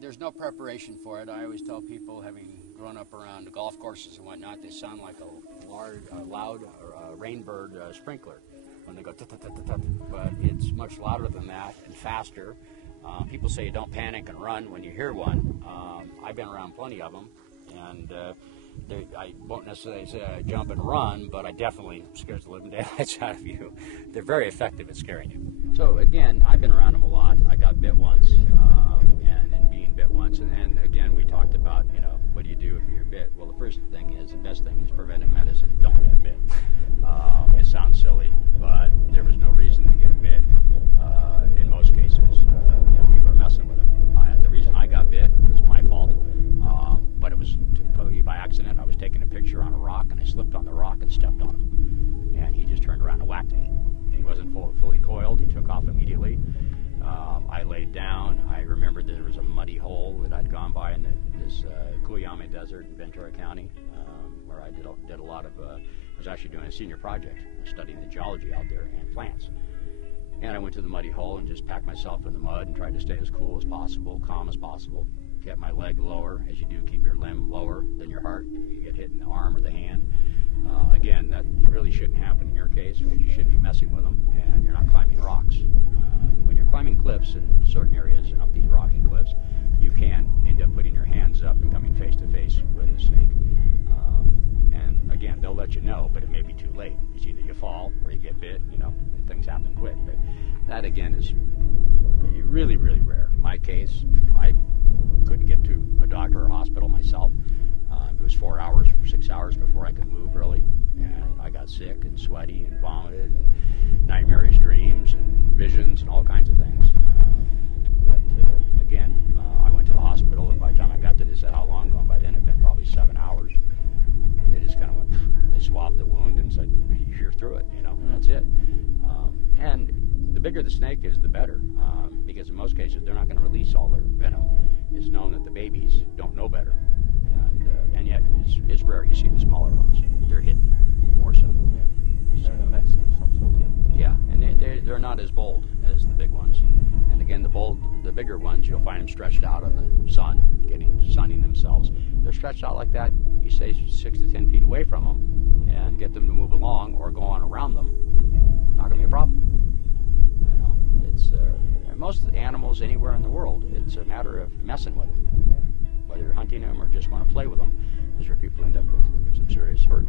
There's no preparation for it. I always tell people, having grown up around the golf courses and whatnot, they sound like a loud rainbird sprinkler when they go tut-tut-tut-tut-tut. But it's much louder than that and faster. People say you don't panic and run when you hear one. I've been around plenty of them, and I won't necessarily say I jump and run, but I definitely scares the living daylights out of you. They're very effective at scaring you. So again, I've been around them a lot. I got bit once, and being bit once, and again, we talked about, what do you do if you're bit? Well, the best thing is preventive medicine. Don't get bit. It sounds silly, but there was no reason to get bit. In most cases, people are messing with them. The reason I got bit was my fault, but it was totally by accident. I was taking a picture on a rock, and I slipped on the rock and stepped on him, and he just turned around and whacked me. He wasn't fully coiled. He took off immediately. I laid down. I remembered there was a muddy hole that I'd gone by in this Baja Desert in Ventura County, where I did a lot of. I was actually doing a senior project, studying the geology out there and plants. And I went to the muddy hole and just packed myself in the mud and tried to stay as cool as possible, calm as possible. Kept my leg lower, as you do. Keep your limb lower than your heart if you get hit in the arm or the hand. Again, that really shouldn't happen in your case, because you shouldn't be messing with them, and you're not climbing rocks. When you're climbing cliffs in certain areas and up these rocky cliffs, you can end up putting your hands up and coming face to face with a snake. And again, they'll let you know, but it may be too late. It's either you fall or you get bit. Things happen quick. But that again is really, really rare. In my case, I couldn't get to a doctor or hospital myself. It was 4 hours, 6 hours before I could move really, and I got sick and sweaty and vomited and nightmarish dreams and visions and all kinds of things. But again, I went to the hospital, and by the time I got to this, how long ago? By then it had been probably 7 hours. And they just kind of went, they swabbed the wound and said, you're through it, that's it. And the bigger the snake is, the better, because in most cases they're not going to release all their venom. It's known that the babies don't know better, and yet it's rare you see the smaller ones. They're hidden more so. They're in a nest of some sort. Yeah, and they're not as bold as the big ones. And again, the bigger ones, you'll find them stretched out in the sun, sunning themselves. They're stretched out like that. You say 6 to 10 feet away from them, and get them to move along or go on around them. Not going to be a problem. It's most animals anywhere in the world, it's a matter of messing with them. Whether you're hunting them or just want to play with them, is where people end up with some serious hurt.